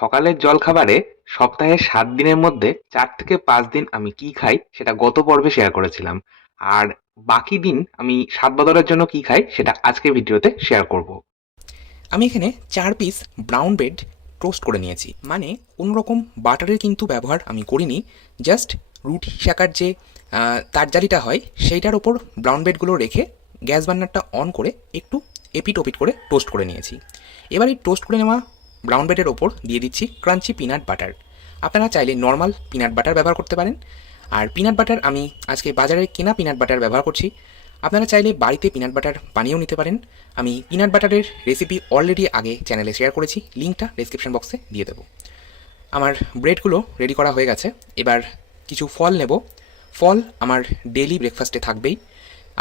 সকালের জলখাবারে সপ্তাহে ৭ দিনের মধ্যে ৪ থেকে ৫ দিন আমি কি খাই সেটা গত পর্বে শেয়ার করেছিলাম। আর বাকি দিন আমি স্বাদ বদলের জন্য কি খাই সেটা আজকের ভিডিওতে শেয়ার করব। আমি এখানে ৪ পিস ব্রাউন ব্রেড টোস্ট করে নিয়েছি। মানে কোনো রকম বাটারের কিন্তু ব্যবহার আমি করিনি। জাস্ট রুটি সেঁকার যে তারজালিটা হয় সেইটার ওপর ব্রাউন ব্রেডগুলো রেখে গ্যাস বার্নারটা অন করে একটু এপিট ওপিট করে টোস্ট করে নিয়েছি। এবার এই টোস্ট করে নেওয়া ব্রাউন ব্রেডের ওপর দিয়ে দিচ্ছি ক্রাঞ্চি পিনাট বাটার। আপনারা চাইলে নর্মাল পিনাট বাটার ব্যবহার করতে পারেন। আর পিনাট বাটার আমি আজকে বাজারে কেনা পিনাট বাটার ব্যবহার করছি। আপনারা চাইলে বাড়িতে পিনাট বাটার বানিয়েও নিতে পারেন। আমি পিনাট বাটারের রেসিপি অলরেডি আগে চ্যানেলে শেয়ার করেছি, লিঙ্কটা ডেসক্রিপশন বক্সে দিয়ে দেবো। আমার ব্রেডগুলো রেডি করা হয়ে গেছে। এবার কিছু ফল নেব। ফল আমার ডেইলি ব্রেকফাস্টে থাকবেই।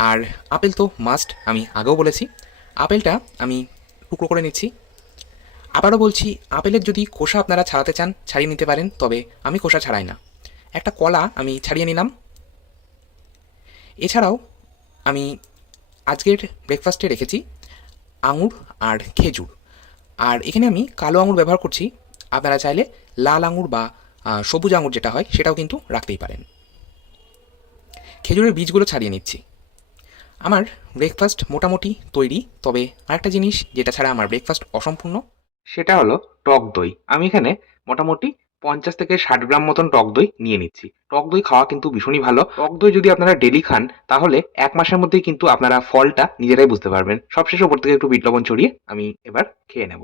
আর আপেল তো মাস্ট, আমি আগেও বলেছি। আপেলটা আমি টুকরো করে নিচ্ছি। আবারও বলছি, আপেলের যদি খোসা আপনারা ছাড়াতে চান ছাড়িয়ে নিতে পারেন, তবে আমি খোসা ছাড়াই না। একটা কলা আমি ছাড়িয়ে নিলাম। এছাড়াও আমি আজকের ব্রেকফাস্টে রেখেছি আঙুর আর খেজুর। আর এখানে আমি কালো আঙুর ব্যবহার করছি। আপনারা চাইলে লাল আঙুর বা সবুজ আঙুর যেটা হয় সেটাও কিন্তু রাখতেই পারেন। খেজুরের বীজগুলো ছাড়িয়ে নিচ্ছি। আমার ব্রেকফাস্ট মোটামুটি তৈরি, তবে আরেকটা জিনিস যেটা ছাড়া আমার ব্রেকফাস্ট অসম্পূর্ণ। সেটা হলো টক দই। আমি এখানে মোটামুটি ৫০ থেকে ৬০ গ্রাম মতন টক দই নিয়ে নিচ্ছি। টক দই খাওয়া কিন্তু ভীষণই ভালো। টক দই যদি আপনারা ডেলি খান তাহলে ১ মাসের মধ্যেই কিন্তু আপনারা ফলটা নিজেরাই বুঝতে পারবেন। সবশেষে ওপর থেকে একটু বিট লবণ ছড়িয়ে আমি এবার খেয়ে নেব।